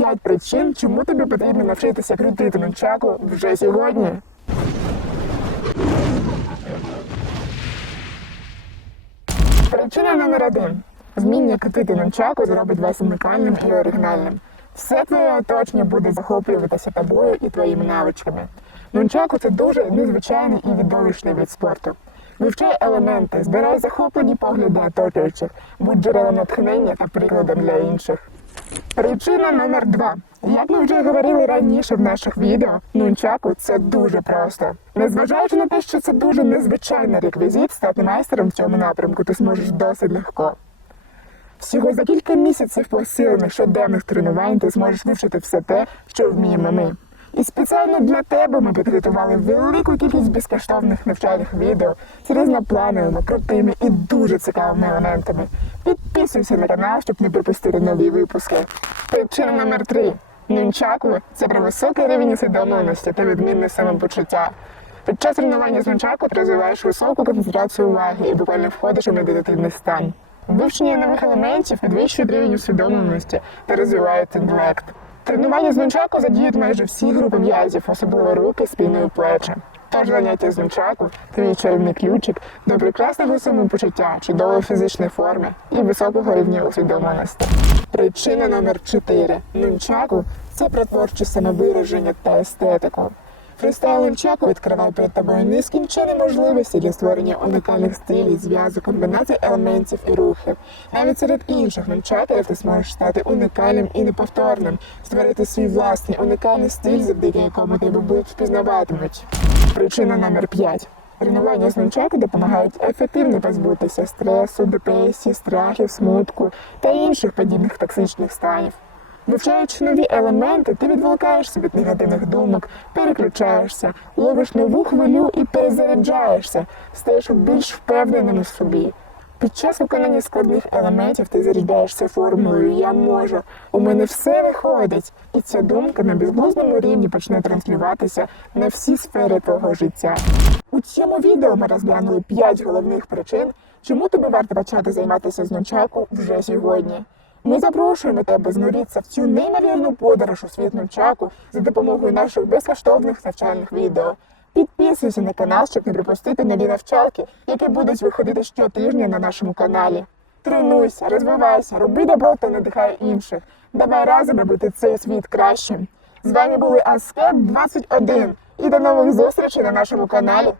5 причин, чому тобі потрібно навчитися крутити нунчаку вже сьогодні. Причина номер один. Вміння крутити нунчаку зробить вас унікальним і оригінальним. Все твоє оточення буде захоплюватися тобою і твоїми навичками. Нунчаку це дуже незвичайний і відовищний від спорту. Вивчай елементи, збирай захоплені погляди оточуючих, будь джерелом натхнення та прикладом для інших. Причина номер два. Як ми вже говорили раніше в наших відео, нунчаку це дуже просто. Незважаючи на те, що це дуже незвичайний реквізит, стати майстером в цьому напрямку ти зможеш досить легко. Всього за кілька місяців посилених щоденних тренувань ти зможеш вивчити все те, що вміємо ми. І спеціально для тебе ми підготували велику кількість безкоштовних навчальних відео з різноплановими, крутими і дуже цікавими елементами. Підписуйся на канал, щоб не пропустити нові випуски. Причина номер три. Нунчаку це про високий рівень усвідомленості та відмінне самопочуття. Під час тренування з нунчаку ти розвиваєш високу концентрацію уваги і буквально входиш у медитативний стан. Вивчення нових елементів підвищує рівень усвідомленості та розвиває інтелект. Тренування з нунчаку задіють майже всі групи м'язів, особливо руки, спіною, плечі. Тож заняття з нунчаку – твій чарівний ключик до прекрасного самопочуття, чудової фізичної форми і високого рівня усвідомленості. Причина номер 4. Нунчаку – це про творче самовираження та естетику. Фристайл нунчаку відкриває перед тобою нескінчені можливості для створення унікальних стилів, зв'язок, комбінацій елементів і рухів. Навіть серед інших нунчакерів ти зможеш стати унікальним і неповторним, створити свій власний унікальний стиль, завдяки якому тебе будуть впізнаватимуть. Причина номер 5. Тренування з нунчаку допомагають ефективно позбутися стресу, депресії, страхів, смутку та інших подібних токсичних станів. Вивчаючи нові елементи, ти відволікаєшся від негативних думок, переключаєшся, ловиш нову хвилю і перезаряджаєшся, стаєш більш впевненим у собі. Під час виконання складних елементів ти заряджаєшся формулою Я можу, у мене все виходить. І ця думка на безглуздому рівні почне транслюватися на всі сфери твого життя. У цьому відео ми розглянули 5 головних причин, чому тобі варто почати займатися з нунчаку вже сьогодні. Ми запрошуємо тебе знуритися в цю неймовірну подорож у світ нунчаку за допомогою наших безкоштовних навчальних відео. Підписуйся на канал, щоб не пропустити нові навчалки, які будуть виходити щотижня на нашому каналі. Тренуйся, розвивайся, роби добро та надихай інших. Давай разом робити цей світ кращим. З вами були Аскет 21 і до нових зустрічей на нашому каналі.